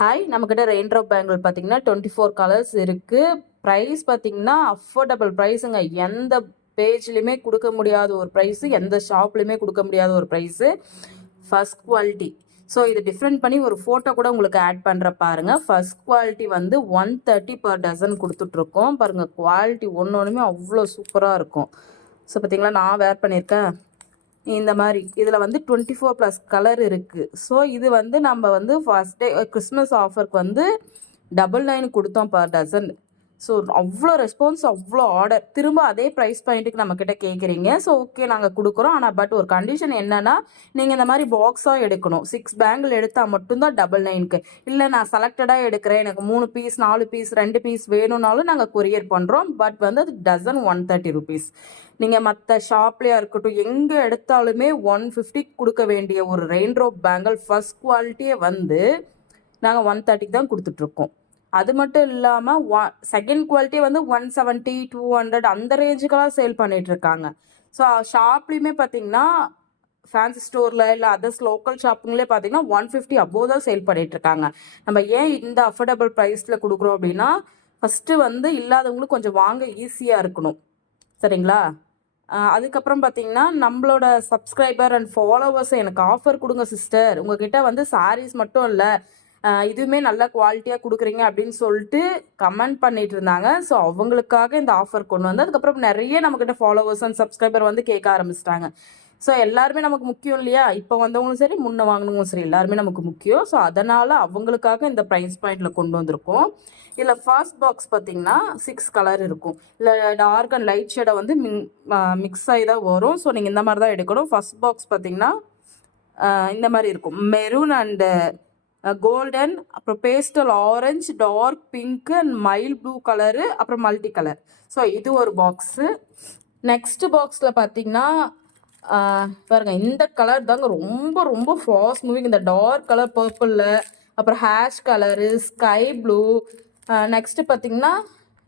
Hi, நம்மக்கிட்ட rain drop bangle பார்த்தீங்கன்னா 24 colours இருக்குது. ப்ரைஸ் பார்த்தீங்கன்னா அஃபோர்டபுள் ப்ரைஸுங்க. எந்த பேஜ்லையுமே கொடுக்க முடியாத ஒரு ப்ரைஸு, எந்த ஷாப்லையுமே கொடுக்க முடியாத ஒரு ப்ரைஸு. First quality. ஸோ இது டிஃப்ரெண்ட் பண்ணி ஒரு ஃபோட்டோ கூட உங்களுக்கு ஆட் பண்ணுற பாருங்கள். ஃபர்ஸ்ட் குவாலிட்டி வந்து 130 per டசன் கொடுத்துட்ருக்கோம். பாருங்கள், குவாலிட்டி ஒன்று ஒன்றுமே அவ்வளோ சூப்பராக இருக்கும். ஸோ பார்த்தீங்களா, நான் வேர் பண்ணியிருக்கேன் இந்த மாதிரி. இதில் வந்து 24+ கலர் இருக்குது. ஸோ இது வந்து நம்ம வந்து ஃபர்ஸ்ட் டே கிறிஸ்மஸ் ஆஃபருக்கு வந்து 99 கொடுத்தோம் பர் டசன். ஸோ அவ்வளோ ரெஸ்பான்ஸ், அவ்வளோ ஆர்டர். திரும்ப அதே ப்ரைஸ் பாயிண்ட்டுக்கு நம்மக்கிட்ட கேட்குறீங்க. ஸோ ஓகே, நாங்கள் கொடுக்குறோம். ஆனால் பட் ஒரு கண்டிஷன் என்னென்னா, நீங்கள் இந்த மாதிரி பாக்ஸாக எடுக்கணும். 6 பேங்கிள் எடுத்தால் மட்டும்தான் 99க்கு. இல்லை, நான் செலக்டடாக எடுக்கிறேன், எனக்கு 3 பீஸ் 4 பீஸ் 2 பீஸ் வேணும்னாலும் நாங்கள் கொரியர் பண்ணுறோம். பட் வந்து அது டசன் 130 ருபீஸ். நீங்கள் மற்ற ஷாப்லேயா இருக்கட்டும், எங்கே எடுத்தாலுமே 150 கொடுக்க வேண்டிய ஒரு ரெயின் ட்ராப் பேங்கிள் ஃபர்ஸ்ட் குவாலிட்டியே வந்து நாங்கள் 130 தான் கொடுத்துட்ருக்கோம். அது மட்டும் இல்லாமல் செகண்ட் குவாலிட்டி வந்து 170 200 அந்த ரேஞ்சுக்கெல்லாம் சேல் பண்ணிகிட்ருக்காங்க. ஸோ ஷாப்லேயுமே பார்த்தீங்கன்னா, ஃபேன்சி ஸ்டோரில் இல்லை அதர்ஸ் லோக்கல் ஷாப்புங்களே பார்த்தீங்கன்னா 150 அபோவ் தான் சேல் பண்ணிகிட்ருக்காங்க. நம்ம ஏன் இந்த அஃபோர்டபுள் ப்ரைஸில் கொடுக்குறோம் அப்படின்னா, ஃபஸ்ட்டு வந்து இல்லாதவங்களுக்கு கொஞ்சம் வாங்க ஈஸியாக இருக்கணும். சரிங்களா? அதுக்கப்புறம் பார்த்தீங்கன்னா, நம்மளோட சப்ஸ்கிரைபர் அண்ட் ஃபாலோவர்ஸ் எனக்கு ஆஃபர் கொடுங்க சிஸ்டர், உங்ககிட்ட வந்து சாரீஸ் மட்டும் இல்லை, இதுவுமே நல்ல குவாலிட்டியாக கொடுக்குறீங்க அப்படின்னு சொல்லிட்டு கமெண்ட் பண்ணிட்டு இருந்தாங்க. ஸோ அவங்களுக்காக இந்த ஆஃபர் கொண்டு வந்து அதுக்கப்புறம் நிறைய நம்மக்கிட்ட ஃபாலோவர்ஸ் அண்ட் சப்ஸ்கிரைபர் வந்து கேட்க ஆரம்பிச்சிட்டாங்க. ஸோ எல்லாருமே நமக்கு முக்கியம் இல்லையா? இப்போ வந்தவங்களும் சரி, முன்னே வாங்கினவங்களும் சரி, எல்லாருமே நமக்கு முக்கியம். ஸோ அதனால் அவங்களுக்காக இந்த ப்ரைஸ் பாயிண்டில் கொண்டு வந்திருக்கோம். இதில் ஃபர்ஸ்ட் பாக்ஸ் பார்த்தீங்கன்னா 6 கலர் இருக்கும். இல்லை டார்க் அண்ட் லைட் ஷேடை வந்து மிக்ஸ் ஆகி தான் வரும். ஸோ நீங்கள் இந்த மாதிரி தான் எடுக்கணும். ஃபர்ஸ்ட் பாக்ஸ் பார்த்தீங்கன்னா இந்த மாதிரி இருக்கும். மெரூன் அண்டு கோல்டன், அப்புறம் pastel orange, dark pink and mild blue colour, அப்புறம் மல்டி கலர். ஸோ இது ஒரு பாக்ஸு. நெக்ஸ்ட் பாக்ஸில் பார்த்தீங்கன்னா பாருங்க, இந்த கலர் தாங்க ரொம்ப ரொம்ப ஃபாஸ்ட் மூவிங். இந்த டார்க் கலர் பர்பிளில், அப்புறம் hash colour, sky blue, next பார்த்தீங்கன்னா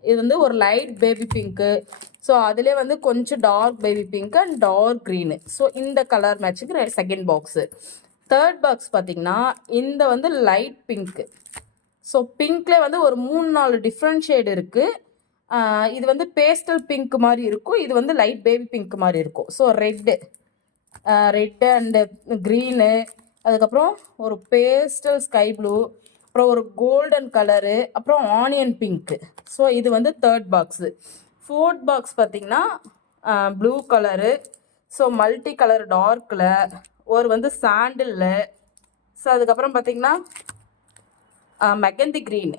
இது வந்து ஒரு லைட் பேபி பிங்க்கு. ஸோ அதிலே வந்து கொஞ்சம் dark baby pink and dark green. So இந்த கலர் மேட்சுக்கு செகண்ட் பாக்ஸு. தேர்ட் பாக்ஸ் பார்த்தீங்கன்னா இந்த வந்து லைட் பிங்க்கு. ஸோ பிங்க்லேயே வந்து ஒரு 3-4 டிஃப்ரெண்ட் ஷேடு இருக்குது. இது வந்து பேஸ்டல் பிங்க் மாதிரி இருக்கும், இது வந்து லைட் பேபி பிங்க் மாதிரி இருக்கும். ஸோ ரெட்டு அண்டு க்ரீனு, அதுக்கப்புறம் ஒரு பேஸ்டல் ஸ்கை ப்ளூ, அப்புறம் ஒரு கோல்டன் கலரு, அப்புறம் ஆனியன் பிங்க்கு. ஸோ இது வந்து தேர்ட் பாக்ஸு. ஃபோர்த் பாக்ஸ் பார்த்திங்கன்னா blue colour, so multi colour டார்க்கில், ஒரு வந்து சாண்டிலில், ஸோ அதுக்கப்புறம் பார்த்திங்கன்னா மெகந்தி க்ரீன்.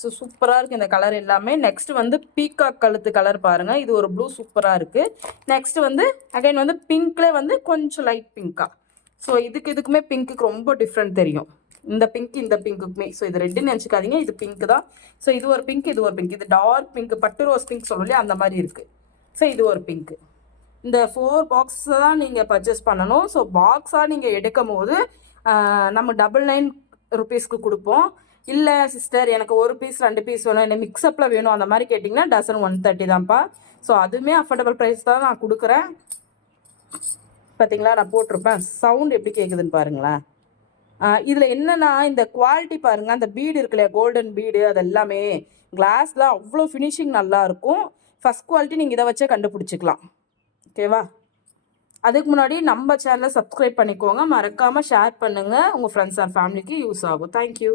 ஸோ சூப்பராக இருக்குது இந்த கலர் எல்லாமே. நெக்ஸ்ட் வந்து பீகாக் கழுத்து கலர் பாருங்கள், இது ஒரு ப்ளூ சூப்பராக இருக்குது. நெக்ஸ்ட் வந்து அகைன் வந்து பிங்க்லே வந்து கொஞ்சம் லைட் பிங்க்காக. ஸோ இதுக்குமே பிங்க்குக்கு ரொம்ப டிஃப்ரெண்ட் தெரியும். இந்த பிங்க்குக்குமே. ஸோ இது ரெட்டுன்னு நினச்சிக்காதீங்க, இது பிங்க் தான். ஸோ இது ஒரு பிங்க், இது ஒரு பிங்க். இது டார்க் பிங்க், பட்டு ரோஸ் பிங்க் சொல்லலையே அந்த மாதிரி இருக்குது. ஸோ இது ஒரு பிங்க்கு. இந்த 4 பாக்ஸை தான் நீங்கள் பர்ச்சேஸ் பண்ணணும். ஸோ பாக்ஸாக நீங்கள் எடுக்கும் போது நம்ம 99 ருபீஸ்க்கு கொடுப்போம். இல்லை சிஸ்டர், எனக்கு ஒரு பீஸ் 2 பீஸ் வேணும், எனக்கு மிக்ஸ்அப்பில் வேணும், அந்த மாதிரி கேட்டிங்கன்னா டசன் 130 தான்ப்பா. ஸோ அதுவுமே அஃபோர்டபுள் ப்ரைஸ் தான் நான் கொடுக்குறேன். பார்த்தீங்களா, நான் போட்டிருப்பேன். சவுண்ட் எப்படி கேட்குதுன்னு பாருங்களேன். இதில் என்னென்னா, இந்த குவாலிட்டி பாருங்கள், அந்த பீடு இருக்கு இல்லையா, கோல்டன் பீடு, அது எல்லாமே கிளாஸில் அவ்வளோ ஃபினிஷிங் நல்லாயிருக்கும். ஃபஸ்ட் குவாலிட்டி நீங்கள் இதை வச்சே கண்டுபிடிச்சிக்கலாம். ஓகேவா? அதுக்கு முன்னாடி நம்ம சேனலை சப்ஸ்கிரைப் பண்ணிக்கோங்க. மறக்காமல் ஷேர் பண்ணுங்கள், உங்கள் ஃப்ரெண்ட்ஸ் அண்ட் ஃபேமிலிக்கு யூஸ் ஆகும். தேங்க்யூ.